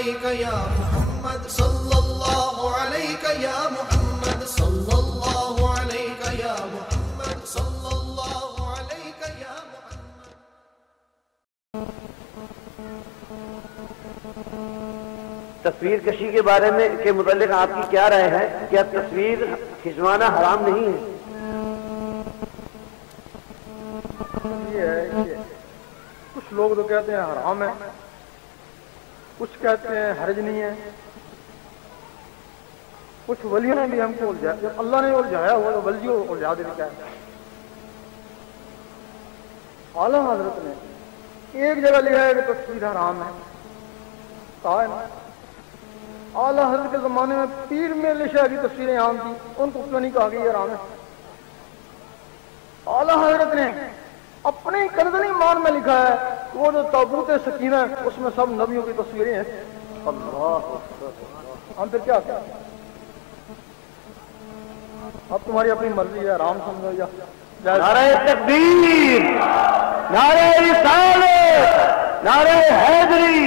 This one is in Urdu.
علیک یا محمد صلی اللہ علیک یا محمد صلی اللہ علیک یا محمد صلی اللہ علیک یا محمد. تصویر کشی کے بارے میں کے متعلق آپ کی کیا رائے ہے؟ کیا تصویر کھنچوانا حرام نہیں ہے؟ یہ ہے کہ کچھ لوگ تو کہتے ہیں حرام ہے، کچھ کہتے ہیں حرج نہیں ہے، کچھ ولیوں نے بھی ہم کو الجھایا. جب اللہ نے الجھایا ہوا تو ولیوں کو الجھا دینے کا ہے. اعلیٰ حضرت نے ایک جگہ لکھا ہے کہ تصویر حرام ہے، کہا ہے نا. اعلیٰ حضرت کے زمانے میں پیر میں شاہ کی تصویریں عام تھیں، ان کو کیوں نہیں کہا کہ یہ حرام ہے؟ اعلیٰ حضرت نے اپنے کنزل ایمان میں لکھا ہے کہ وہ جو تابوت سکینہ ہے اس میں سب نبیوں کی تصویریں ہیں. اللہ ہم پھر کیا کریں؟ اب تمہاری اپنی مرضی ہے، آرام سمجھو یا نعرہ تکبیر، نعرہ رسالت، نعرہ حیدری.